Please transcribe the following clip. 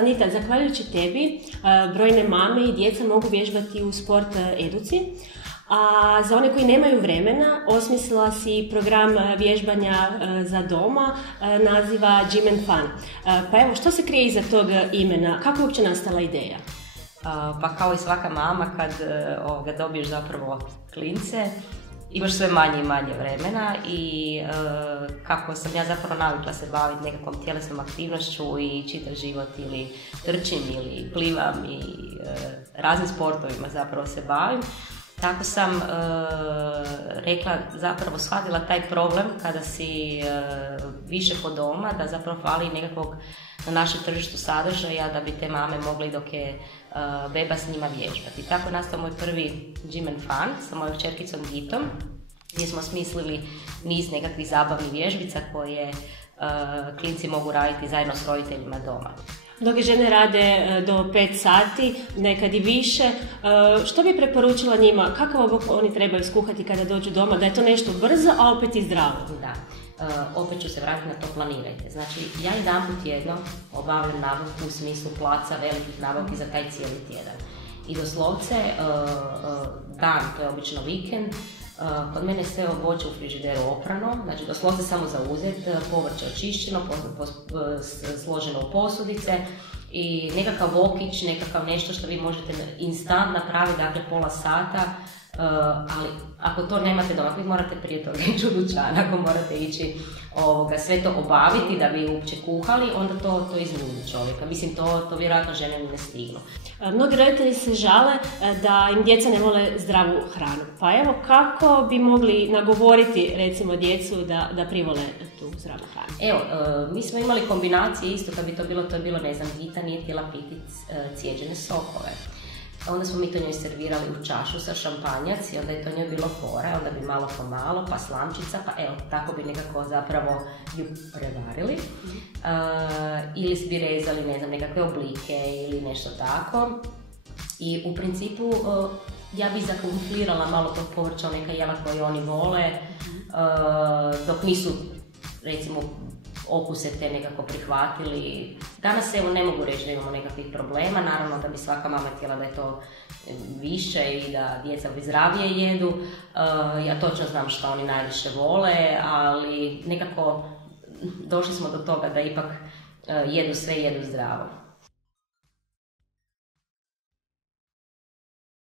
Anita, zahvaljujući tebi, brojne mame i djeca mogu vježbati u Sport Educi. A za one koji nemaju vremena, osmislila si program vježbanja za doma, naziva Gym and Fun. Pa evo, što se krije iza tog imena? Kako je uopće nastala ideja? Pa kao i svaka mama, kad dobiješ zapravo klince, imaš sve manje i manje vremena i kako sam ja zapravo navikla se baviti nekakvom tjelesnom aktivnošću i čitav život ili trčim ili plivam i raznim sportovima zapravo se bavim. Tako sam rekla, zapravo shvatila taj problem kada si više po doma, da zapravo fali nekakvog na našem tržištu sadržaja da bi te mame mogli dok je beba s njima vježbati. Tako je nastao moj prvi Gym and Fun sa mojom kćerkicom Gitom, gdje smo smislili niz nekakvih zabavnih vježbica koje klinci mogu raditi zajedno s roditeljima doma. Mnoge žene rade do 5 sati, nekad i više. Što bi preporučila njima? Kako obrok oni trebaju skuhati kada dođu doma? Da je to nešto brzo, a opet i zdravo. Da. Opet ću se vratiti na to, planirajte. Znači, ja jedanput tjedno obavljam nabavku u smislu placa velikih nabavki za taj cijeli tjedan. I doslovce, dan, to je obično vikend, kod mene sve voće u frižideru oprano, znači doslovce samo za uzet, povrće očišćeno, složeno u posudice i nekakav vokić, nekakav nešto što vi možete instant napraviti, dakle pola sata, ali ako to nemate doma, vi morate prije toga ići u dućan, ako morate ići sve to obaviti da bi uopće kuhali, onda to izljudi čovjeka. Mislim, to vjerojatno žene ne stignu. Mnogi roditelji se žale da im djeca ne vole zdravu hranu. Pa evo, kako bi mogli nagovoriti, recimo, djecu da privole tu zdravu hranu? Evo, mi smo imali kombinacije isto, kad bi to je bilo, ne znam, Gita nije htjela piti cijeđene sokove. Onda smo mi to njoj servirali u čašu sa šampanjac i onda je to njoj bilo fora, onda bi malo po malo, pa slamčica, pa evo, tako bi nekako zapravo ju prevarili. Ili bi rezali, ne znam, nekakve oblike ili nešto tako. I u principu ja bi zakamuflirala malo tog povrća, neka jela koje oni vole, dok nisu, recimo, okuse te nekako prihvatili. Danas evo ne mogu reći da imamo nekakvih problema, naravno da bi svaka mama htjela da je to više i da djeca bi zdravije jedu. Ja točno znam što oni najviše vole, ali nekako došli smo do toga da ipak jedu zdravo.